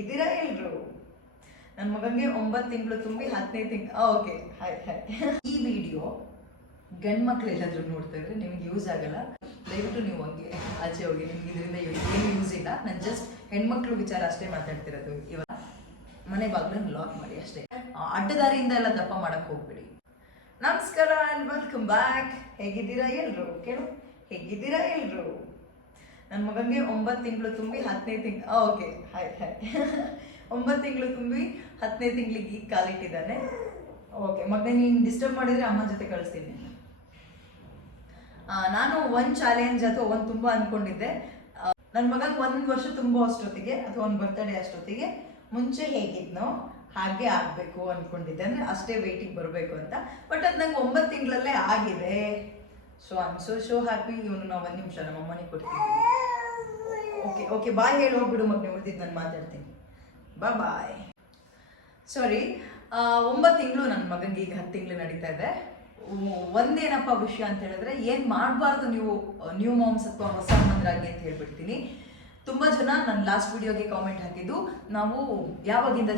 ಇದ್ದೀರಾ ಎಲ್ರು? ನನ್ನ ಮಗನಿಗೆ 9 ತಿಂಗಳು ತುಂಬಿ 10ನೇ ತಿಂಗಳು. Okay, hi hi. ಈ ವಿಡಿಯೋ ಗಂಡು ಮಕ್ಳು ಎಲ್ಲಾದ್ರೂ ನೋಡ್ತಾ ಇದ್ರೆ ನಿಮಗೆ ಯೂಸ್ ಆಗಲ್ಲ. ದಯವಿಟ್ಟು ನೀವು ಹಂಗೆ ಆಚೆ ಹೋಗಿ, ನಿಮ್ಗೆ ಇದರಿಂದ ಏನು ಯೂಸ್ ಇಲ್ಲ. ನಾನು ಜಸ್ಟ್ ಹೆಣ್ಮಕ್ಳು ವಿಚಾರ ಅಷ್ಟೇ ಮಾತಾಡ್ತಿರೋದು. ಇವಾಗ ಮನೆ ಬಾಗ್ಲನ್ನು ಲಾಕ್ ಮಾಡಿ ಅಷ್ಟೇ. ಅಡ್ಡದಾರಿಯಿಂದ ಎಲ್ಲ ದಪ್ಪ ಮಾಡಕ್ ಹೋಗ್ಬೇಡಿ. ನಮಸ್ಕಾರ ಆ್ಯಂಡ್ ವೆಲ್ಕಮ್ ಬ್ಯಾಕ್. ಹೇಗಿದ್ದೀರಾ ಎಲ್ರು? ಕೇಳು, ಹೇಗಿದ್ದೀರಾ ಎಲ್ರು? ನನ್ನ ಮಗನಿಗೆ 9 ತಿಂಗಳು ತುಂಬಿ 10ನೇ ತಿಂಗಳು. Okay, hi hi. 9 ತಿಂಗಳು ತುಂಬಿ 10ನೇ ತಿಂಗಳಿಗೆ ಈಗ ಕಾಲಿಟ್ಟಿದ್ದಾನೆ. ಓಕೆ ಮಗನೇ, ನೀನು ಡಿಸ್ಟರ್ಬ್ ಮಾಡಿದರೆ ಅಮ್ಮ ಜೊತೆ ಕಳಿಸ್ತೀನಿ. ನಾನು ಒಂದು ಚಾಲೆಂಜ್ ಅಥವಾ ಒಂದು ತುಂಬ ಅಂದ್ಕೊಂಡಿದ್ದೆ. ನನ್ನ ಮಗನಿಗೆ 1 ವರ್ಷ ತುಂಬೋ ಅಷ್ಟೊತ್ತಿಗೆ ಅಥವಾ ಒಂದು ಬರ್ತಡೇ ಅಷ್ಟೊತ್ತಿಗೆ ಮುಂಚೆ ಹೇಗಿದ್ನೋ ಹಾಗೆ ಆಗಬೇಕು ಅಂದ್ಕೊಂಡಿದ್ದೆ. ಅಂದರೆ ಅಷ್ಟೇ ವೆಯ್ಟಿಗೆ ಬರಬೇಕು ಅಂತ. ಬಟ್ ಅದು ನಂಗೆ 9 ತಿಂಗಳಲ್ಲೇ ಆಗಿದೆ. So I am so happy. ಇವನು ನಾವು 1 ನಿಮಿಷ ನಮ್ಮ ಅಮ್ಮನಿಗೆ ಕೊಡ್ತೀವಿ. ಓಕೆ ಓಕೆ, ಬಾಯ್ ಹೇಳಿ ಹೋಗ್ಬಿಡು ಮಗನೇ, ಉಳಿದಿದ್ದು ನಾನು ಮಾತಾಡ್ತೀನಿ. ಬಾಯ್. ಸಾರಿ, 9 ತಿಂಗಳು ನನ್ನ ಮಗನಿಗೆ ಈಗ 10 ತಿಂಗಳು ನಡೀತಾ ಇದೆ. ಒಂದೇನಪ್ಪ ವಿಷಯ ಅಂತ ಹೇಳಿದ್ರೆ, ಏನು ಮಾಡಬಾರ್ದು ನೀವು ನ್ಯೂ ಮಾಮ್ಸ್ ಅಥವಾ ಹೊಸ ಅಮ್ಮಂದ್ರಾಗಿ ಅಂತ ಹೇಳ್ಬಿಡ್ತೀನಿ. ತುಂಬ ಜನ ನನ್ನ ಲಾಸ್ಟ್ ವಿಡಿಯೋಗೆ ಕಾಮೆಂಟ್ ಹಾಕಿದ್ದು, ನಾವು ಯಾವಾಗಿಂದ